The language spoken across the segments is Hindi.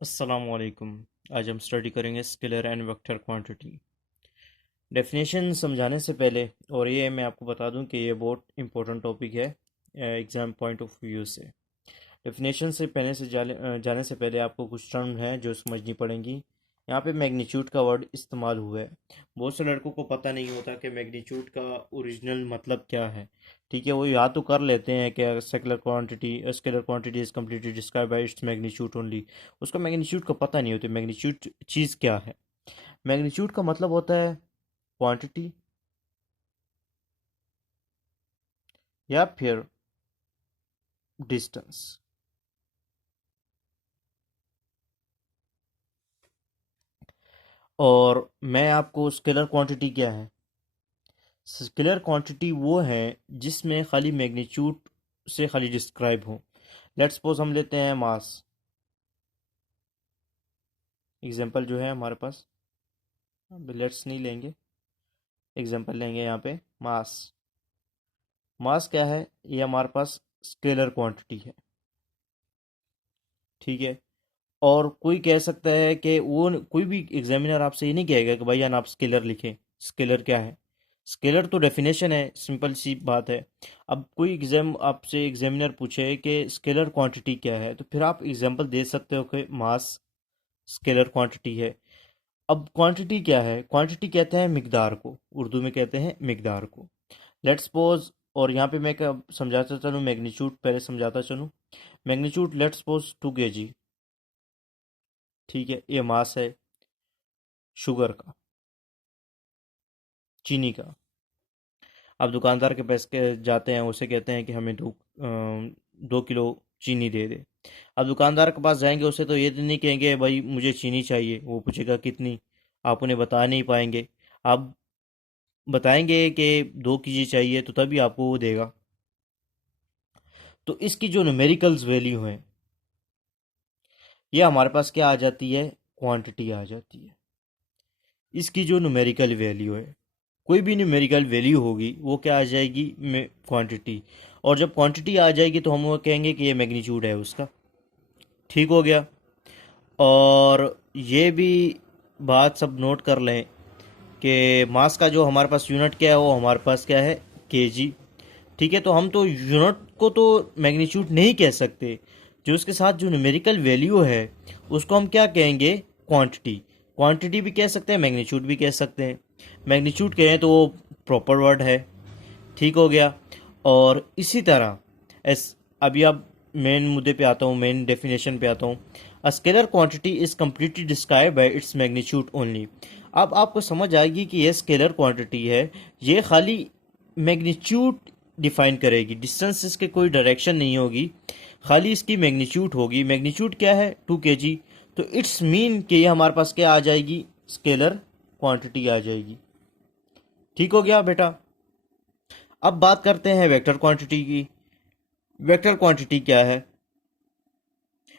अस्सलामुअलैकुम। आज हम स्टडी करेंगे scalar and vector quantity. Definition समझाने से पहले और ये मैं आपको बता दूं कि ये बहुत इंपॉर्टेंट टॉपिक है एग्ज़ाम पॉइंट ऑफ व्यू से। डेफिनेशन से पहले से जाने से पहले आपको कुछ टर्म है जो समझनी पड़ेंगी। यहाँ पे मैग्नीट्यूड का वर्ड इस्तेमाल हुआ है। बहुत से लड़कों को पता नहीं होता कि मैग्नीट्यूड का ओरिजिनल मतलब क्या है। ठीक है, वो याद तो कर लेते हैं कि scalar quantity is completely describe by its magnitude only. उसका मैग्नीट्यूड का पता नहीं होता मैग्नीट्यूड चीज़ क्या है। मैग्नीट्यूड का मतलब होता है क्वांटिटी या फिर डिस्टेंस। और मैं आपको स्केलर क्वांटिटी क्या है, स्केलर क्वांटिटी वो है जिसमें खाली मैग्नीट्यूड से खाली डिस्क्राइब हो। लेट्स सपोज हम लेते हैं मास। एग्जांपल जो है हमारे पास, लेट्स नहीं लेंगे, एग्जांपल लेंगे यहाँ पे मास। मास क्या है, ये हमारे पास स्केलर क्वांटिटी है। ठीक है। और कोई कह सकता है कि वो कोई भी एग्जामिनर आपसे ये नहीं कहेगा कि भाई यार आप स्केलर लिखें। स्केलर क्या है, स्केलर तो डेफिनेशन है, सिंपल सी बात है। अब कोई एग्जाम आपसे एग्जामिनर पूछे कि स्केलर क्वांटिटी क्या है, तो फिर आप एग्जांपल दे सकते हो कि मास स्केलर क्वांटिटी है। अब क्वांटिटी क्या है, क्वांटिटी कहते हैं मिकदार को, उर्दू में कहते हैं मिकदार को। लेट्स सपोज, और यहाँ पे मैं समझाता चलूँ, मैग्नीट्यूड पहले समझाता चलूँ। Magnitude let's suppose 2 kg। ठीक है, ये मास है शुगर का, चीनी का। आप दुकानदार के पास के जाते हैं, उसे कहते हैं कि हमें 2 किलो चीनी दे दे। अब दुकानदार के पास जाएंगे, उसे तो ये तो नहीं कहेंगे भाई मुझे चीनी चाहिए, वो पूछेगा कितनी। आप उन्हें बता नहीं पाएंगे। आप बताएंगे कि 2 kg चाहिए, तो तभी आपको वो देगा। तो इसकी जो न्यूमेरिकल्स वैल्यू है, ये हमारे पास क्या आ जाती है, क्वांटिटी आ जाती है। इसकी जो न्यूमेरिकल वैल्यू है, कोई भी न्यूमेरिकल वैल्यू होगी वो क्या आ जाएगी, में क्वांटिटी। और जब क्वांटिटी आ जाएगी तो हम वो कहेंगे कि ये मैग्नीट्यूड है उसका। ठीक हो गया। और ये भी बात सब नोट कर लें कि मास का जो हमारे पास यूनिट क्या है, वो हमारे पास क्या है, केजी। ठीक है, तो हम तो यूनिट को तो मैग्नीट्यूड नहीं कह सकते। जो उसके साथ जो न्यूमेरिकल वैल्यू है उसको हम क्या कहेंगे, क्वांटिटी। क्वांटिटी भी कह सकते हैं, मैग्नीट्यूड भी कह सकते हैं। मैग्नीट्यूड कहें तो वो प्रॉपर वर्ड है। ठीक हो गया। और इसी तरह एस अभी अब मेन मुद्दे पे आता हूँ, मेन डेफिनेशन पे आता हूँ। A scalar quantity is completely describe by its magnitude only. अब आपको समझ आएगी कि यह स्केलर क्वांटिटी है, ये खाली मैग्नीट्यूड डिफाइन करेगी। डिस्टेंस इसके कोई डायरेक्शन नहीं होगी, खाली इसकी मैग्नीट्यूड होगी। मैग्नीट्यूड क्या है, 2 kg। तो इट्स मीन कि ये हमारे पास क्या आ जाएगी, स्केलर क्वांटिटी आ जाएगी। ठीक हो गया बेटा। अब बात करते हैं वेक्टर क्वांटिटी की। वेक्टर क्वांटिटी क्या है,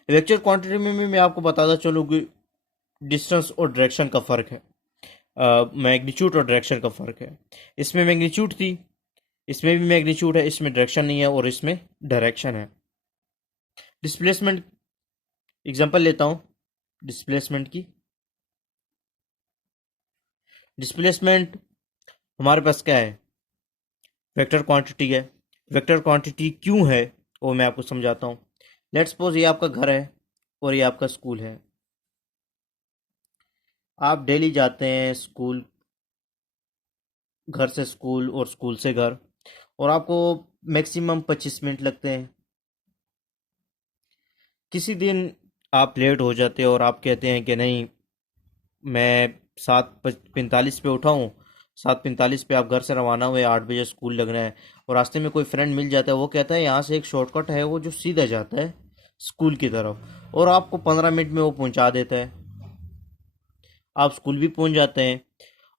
वेक्टर क्वांटिटी में भी मैं आपको बताता चलूँ कि डिस्टेंस और डायरेक्शन का फ़र्क है। मैग्नीट्यूड और डायरेक्शन का फ़र्क है। इसमें मैग्नीट्यूड थी, इसमें भी मैग्नीट्यूड है, इसमें डायरेक्शन नहीं है और इसमें डायरेक्शन है। डिस्प्लेसमेंट एग्जांपल लेता हूँ डिस्प्लेसमेंट की। डिस्प्लेसमेंट हमारे पास क्या है, वेक्टर क्वांटिटी है। वेक्टर क्वांटिटी क्यों है वो मैं आपको समझाता हूँ। लेट्स सपोज ये आपका घर है और ये आपका स्कूल है। आप डेली जाते हैं स्कूल, घर से स्कूल और स्कूल से घर, और आपको मैक्सिमम 25 मिनट लगते हैं। किसी दिन आप लेट हो जाते हो और आप कहते हैं कि नहीं, मैं 7:45 पे उठा हूँ, 7:45 पे आप घर से रवाना हुए, 8 बजे स्कूल लगना है। और रास्ते में कोई फ्रेंड मिल जाता है, वो कहता है यहाँ से एक शॉर्टकट है वो जो सीधा जाता है स्कूल की तरफ, और आपको 15 मिनट में वो पहुँचा देता है। आप स्कूल भी पहुँच जाते हैं।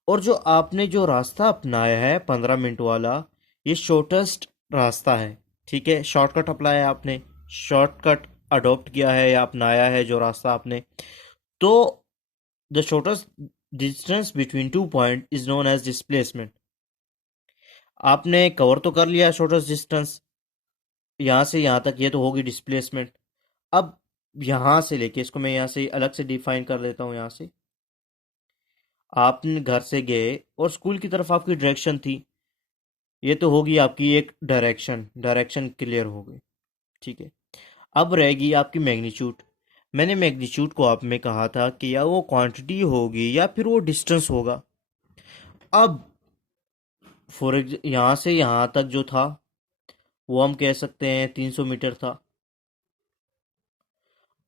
और जो आपने जो रास्ता अपनाया है 15 मिनट वाला, ये शॉर्टेस्ट रास्ता है। ठीक है, शॉर्टकट अपनाया आपने, शॉर्टकट अडॉप्ट किया है या अपनाया है जो रास्ता आपने। तो the shortest distance between 2 point is known as displacement. आपने कवर तो कर लिया शॉर्टेस्ट डिस्टेंस, यहाँ से यहाँ तक, ये तो होगी डिस्प्लेसमेंट। अब यहाँ से लेके इसको मैं यहाँ से अलग से डिफाइन कर देता हूँ। यहाँ से आपने घर से गए और स्कूल की तरफ आपकी डायरेक्शन थी, ये तो होगी आपकी एक डायरेक्शन, डायरेक्शन क्लियर हो गई, ठीक है। अब रहेगी आपकी मैग्नीट्यूड। मैंने मैग्नीट्यूड को आप में कहा था कि या वो क्वांटिटी होगी या फिर वो डिस्टेंस होगा। अब यहाँ से यहाँ तक जो था वो हम कह सकते हैं 300 मीटर था।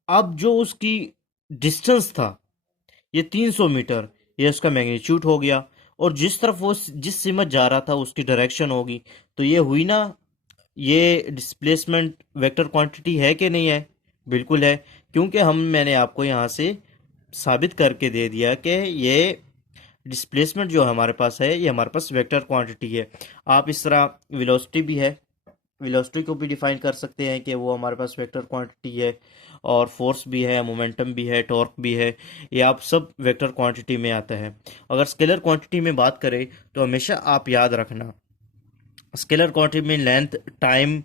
अब जो उसकी डिस्टेंस था ये 300 मीटर, ये उसका मैग्नीट्यूड हो गया। और जिस तरफ वो जिस सीमा जा रहा था उसकी डायरेक्शन होगी, तो ये हुई ना, ये डिस्प्लेसमेंट वेक्टर क्वांटिटी है कि नहीं है? बिल्कुल है, क्योंकि मैंने आपको यहाँ से साबित करके दे दिया कि ये डिस्प्लेसमेंट जो हमारे पास है ये हमारे पास वेक्टर क्वांटिटी है। आप इस तरह वेलोसिटी भी है, वेलोसिटी को भी डिफाइन कर सकते हैं कि वो हमारे पास वेक्टर क्वांटिटी है, और फोर्स भी है, मोमेंटम भी है, टॉर्क भी है, ये आप सब वेक्टर क्वांटिटी में आता है। अगर स्केलर क्वांटिटी में बात करें तो हमेशा आप याद रखना, स्केलर क्वांटिटी में length, time,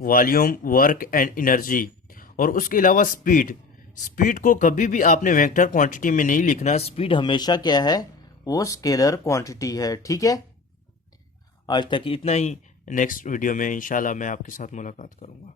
volume, work and energy, और उसके अलावा स्पीड। स्पीड को कभी भी आपने वेक्टर क्वांटिटी में नहीं लिखना, स्पीड हमेशा क्या है, वो स्केलर क्वांटिटी है, ठीक है। आज तक इतना ही। नेक्स्ट वीडियो में इंशाल्लाह मैं आपके साथ मुलाकात करूंगा।